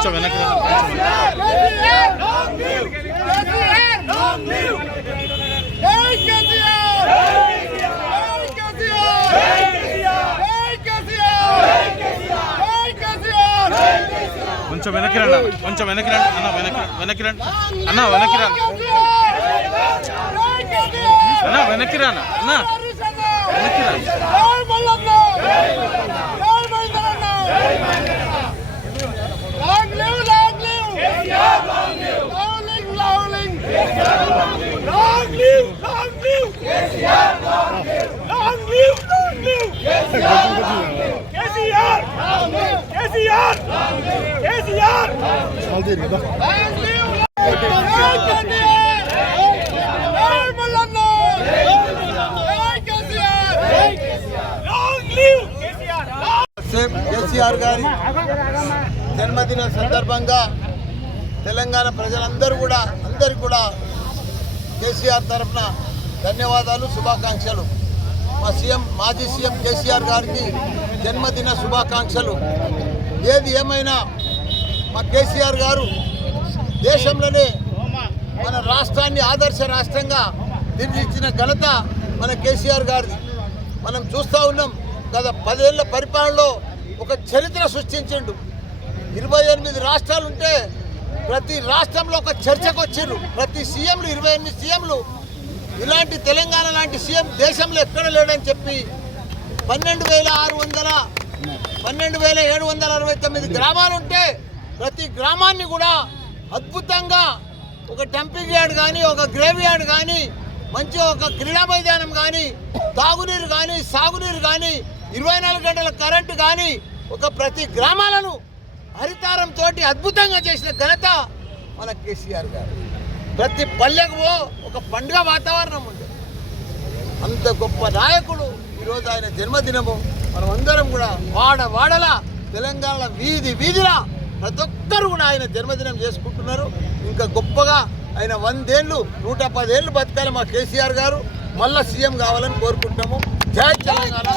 కొంచెం వెనక్కి కొంచెం వెనక్కి రండి అన్న. కొంచెం వెనక్కి రండి. అన్న వెనక్కి వెనక్కి రండి. అన్న వెనక్కి రండి అన్న వెనక్కి రాన్న అన్న వెనక్కి రా. కేసీఆర్! గారి జన్మదిన సందర్భంగా తెలంగాణ ప్రజలందరూ కూడా అందరికీ కూడా కేసీఆర్ తరఫున ధన్యవాదాలు శుభాకాంక్షలు. మా సీఎం మాజీ సీఎం కేసీఆర్ గారికి జన్మదిన శుభాకాంక్షలు. ఏది ఏమైనా మా కేసీఆర్ గారు దేశంలోనే మన రాష్ట్రాన్ని ఆదర్శ రాష్ట్రంగా తీర్చిచ్చిన ఘనత మన కేసీఆర్ గారిది. మనం చూస్తూ ఉన్నాం గత పదేళ్ళ పరిపాలనలో ఒక చరిత్ర సృష్టించిండు. ఇరవై ఎనిమిది రాష్ట్రాలు ఉంటే ప్రతి రాష్ట్రంలో ఒక చర్చకు వచ్చిండ్రు ప్రతి సీఎంలు ఇరవై ఎనిమిది సీఎంలు ఇలాంటి తెలంగాణ లాంటి సీఎం దేశంలో ఎక్కడ లేడని చెప్పి పన్నెండు వేల ఆరు వందల పన్నెండు వేల ఏడు వందల అరవై తొమ్మిది గ్రామాలు ఉంటే ప్రతి గ్రామాన్ని కూడా అద్భుతంగా ఒక డంపింగ్ యార్డ్ కానీ ఒక గ్రేవ్ యార్డ్ కానీ మంచి ఒక క్రీడా మైదానం కానీ తాగునీరు కానీ సాగునీరు కానీ ఇరవై నాలుగు గంటల కరెంటు కానీ ఒక ప్రతి గ్రామాలను హరితారం తోటి అద్భుతంగా చేసిన ఘనత మన కేసీఆర్ గారు. ప్రతి పల్లెకు ఒక పండుగ వాతావరణం ఉంది. అంత గొప్ప నాయకుడు ఈరోజు ఆయన జన్మదినము. మనమందరం కూడా వాడ వాడల తెలంగాణ వీధి వీధిలా ప్రతి ఒక్కరు కూడా ఆయన జన్మదినం చేసుకుంటున్నారు. ఇంకా గొప్పగా ఆయన వందేళ్ళు నూట పదేళ్ళు బతకాలి మా కేసీఆర్ గారు. మళ్ళా సీఎం కావాలని కోరుకుంటాము జై జై తెలంగాణ.